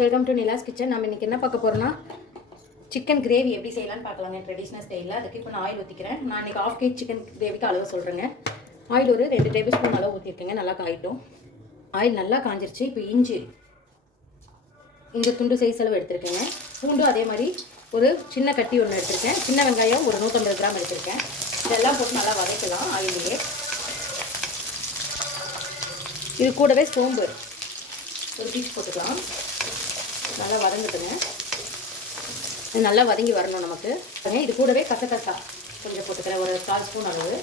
Welcome to Nila's kitchen. நம்ம இன்றைக்கி என்ன பார்க்க போகிறோம்னா சிக்கன் கிரேவி எப்படி செய்யலான்னு பார்க்கலாங்க ட்ரெடிஷ்னல் ஸ்டைலில். அதுக்கு இப்போ நான் ஆயில் ஊற்றிக்கிறேன். நான் இன்றைக்கி ½ kg சிக்கன் கிரேவிக்கு அளவு சொல்கிறேங்க. ஆயில் ஒரு 2 டேபிள் ஸ்பூன் அளவு ஊற்றிருக்கேங்க. நல்லா காயிட்டும். ஆயில் நல்லா காஞ்சிருச்சு. இப்போ இஞ்சி இந்த துண்டு சைஸ் அளவு எடுத்துருக்கேங்க. பூண்டு அதே மாதிரி ஒரு சின்ன கட்டி ஒன்று எடுத்திருக்கேன். சின்ன வெங்காயம் ஒரு 150 கிராம் எடுத்திருக்கேன். இதெல்லாம் போட்டு நல்லா வதக்கலாம் ஆயிலே. இது கூடவே சோம்பு ஒரு பீஸ் போட்டுக்கலாம். நல்லா வதங்கிட்டுங்க. நல்லா வதங்கி வரணும் நமக்கு. இது கூடவே கசகசா கொஞ்சம் போட்டுக்கிறேன், ஒரு 1/4 ஸ்பூன் அளவு.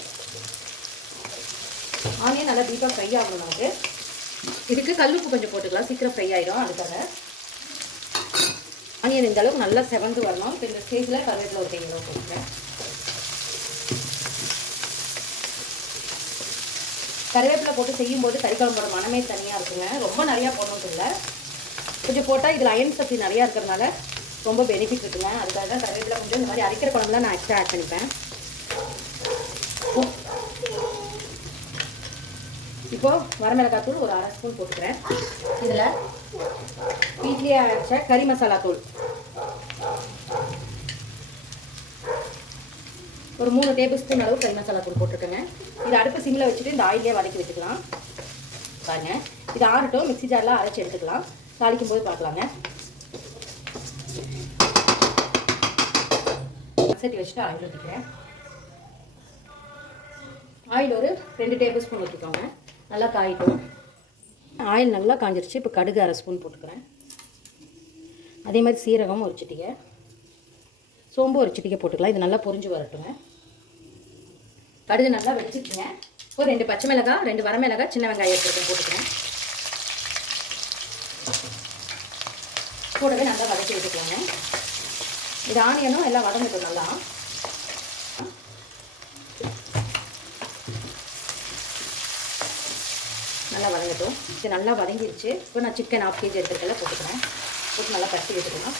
ஆனியன் நல்லா டீப்பாக ஃப்ரை ஆகணும் நமக்கு. இதுக்கு கல்லுப்பு கொஞ்சம் போட்டுக்கலாம், சீக்கிரம் ஃப்ரை ஆகிடும். அதுக்காக ஆனியன் இந்த அளவுக்கு நல்லா செவந்து வரணும். இப்போ இந்த ஸ்டேஜில் கருவேப்பிலை ஒரு கையில் போட்டுக்கிறேன். கருவேப்பிலை போட்டு செய்யும்போது கறி குழம்போட மனமே தனியாக இருக்குங்க. ரொம்ப நிறையா போடணும் இல்லை, கொஞ்சம் போட்டால் இதில் அயன் சக்தி நிறையா இருக்கிறதுனால ரொம்ப பெனிஃபிட் இருக்குங்க. அதுக்காக தான் கருவேப்பிலை கொஞ்சம் இந்த மாதிரி அரைக்கிற குழம்புலாம் நான் எக்ஸ்ட்ரா ஆட் பண்ணிப்பேன். இப்போது வரமிளகாய் தூள் ஒரு 1/2 ஸ்பூன் போட்டுக்கிறேன். இதில் வீட்லேயே அரைச்ச கறி மசாலா தூள் ஒரு 3 டேபிள் ஸ்பூன் அளவு கறி மசாலா தூள் போட்டிருக்கேங்க. இது அடுப்பு சிம்மில் வச்சுட்டு இந்த ஆயிலே வதக்கி வச்சுக்கலாம். பாருங்க, இது ஆறட்டும். மிக்ஸி ஜாரில் அரைச்சி எடுத்துக்கலாம். தாளிக்கும் போது பார்க்கலாங்க. சட்டி வச்சுட்டு ஆயில் ஊற்றிக்கிறேன். ஆயில் ஒரு 2 டேபிள் ஸ்பூன் ஊற்றிக்கோங்க. நல்லா காயிட்டும். ஆயில் நல்லா காஞ்சிருச்சு. இப்போ கடுகு 1/2 ஸ்பூன் போட்டுக்கிறேன். அதே மாதிரி சீரகம் ஒரு சிட்டிகை, சோம்பு ஒரு சிட்டிகை போட்டுக்கலாம். இது நல்லா பொரிஞ்சு வரட்டுங்க. கடுகு நல்லா வெடிச்சிருச்சுங்க. ஒரு 2 பச்சை மிளகாய், 2 வரமிளகாய், சின்ன வெங்காயம் எடுத்துருக்கேன், போட்டுக்கிறேன். கூடவே நல்லா வதக்கி விட்டுக்கலாங்க. இது ஆனியனும் எல்லாம் வதங்கட்டும். நல்லா வதங்கட்டும். இது நல்லா வதங்கிடுச்சு. இப்போ நான் சிக்கன் ½ kg எடுத்துருக்கல போட்டுக்கிறேன். போட்டு நல்லா கட்டி விட்டுக்கலாம்.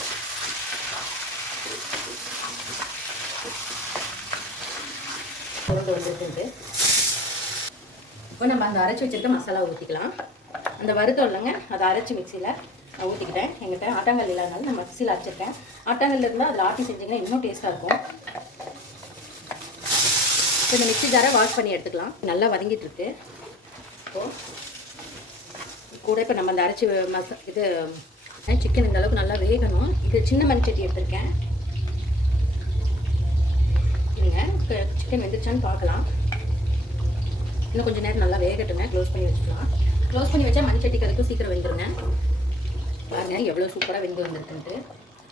வந்துருக்கு. இப்போ நம்ம அந்த அரைச்சி வச்சுருக்க மசாலா ஊற்றிக்கலாம். அந்த வருத்தம் இல்லைங்க, அதை அரைச்சி மிக்சியில் நான் ஊற்றிக்கிட்டேன். எங்கிட்ட ஆட்டாங்கல் இல்லாதனால நான் மிக்சியில் அரைச்சிருக்கேன். ஆட்டாங்கல் இருந்தால் அதில் ஆட்டி செஞ்சிங்கன்னா இன்னும் டேஸ்ட்டாக இருக்கும். இப்போ இந்த மிக்சி ஜாரை வாஷ் பண்ணி எடுத்துக்கலாம். நல்லா வதங்கிட்டு இருக்கு. இப்போது கூட இப்போ நம்ம அந்த அரைச்சி இது சிக்கன் இந்த அளவுக்கு நல்லா வேகணும். இது சின்ன மண் சட்டி எடுத்திருக்கேன். இல்லைங்க, சிக்கன் வெந்துருச்சான்னு பார்க்கலாம். இன்னும் கொஞ்சம் நேரம் நல்லா வேகட்டுங்க. க்ளோஸ் பண்ணி வச்சுக்கலாம். க்ளோஸ் பண்ணி வச்சா மண் சட்டிக்கு அதுக்கும் சீக்கிரம் வெந்துருங்க. பாருங்கள் எவ்வளோ சூப்பராக வெந்து வந்துருக்குன்ட்டு.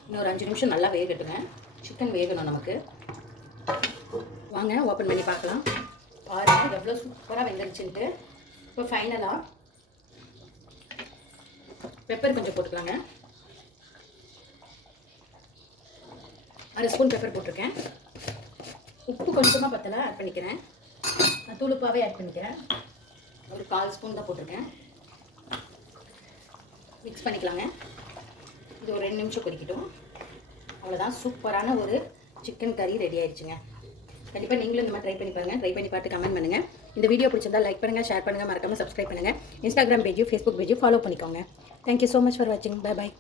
இன்னொரு 5 நிமிஷம் நல்லா வேகட்டுங்க. சிக்கன் வேகணும் நமக்கு. வாங்க ஓப்பன் பண்ணி பார்க்கலாம். பாருங்கள் எவ்வளோ சூப்பராக வெந்துருச்சுன்ட்டு. இப்போ ஃபைனலாக பெப்பர் கொஞ்சம் போட்டுக்கலாங்க. 1/2 ஸ்பூன் பெப்பர் போட்டிருக்கேன். உப்பு கொஞ்சமாக பத்தலை ஆட் பண்ணிக்கிறேன். நான் தூளுப்பாகவே ஆட் பண்ணிக்கிறேன். ஒரு 1/4 ஸ்பூன் தான் போட்டிருக்கேன். மிக்ஸ் பண்ணிக்கலாங்க. இது ஒரு 2 நிமிஷம் கொதிக்கட்டும். அவ்வளோதான், சூப்பரான ஒரு சிக்கன் கறி ரெடி ஆயிடுச்சுங்க. கண்டிப்பாக நீங்களும் இந்த மாதிரி ட்ரை பண்ணி பாருங்கள். ட்ரை பண்ணி பார்த்து கமெண்ட் பண்ணுங்கள். இந்த வீடியோ பிடிச்சிருந்தா லைக் பண்ணுங்கள், ஷேர் பண்ணுங்கள், மறக்காமல் சப்ஸ்கிரைப் பண்ணுங்கள். இன்ஸ்டாகிராம் பேஜும் ஃபேஸ்புக் பேஜும் ஃபாலோ பண்ணிக்கோங்க. தேங்க்யூ ஸோ மச் ஃபார் வாட்சிங். Bye bye.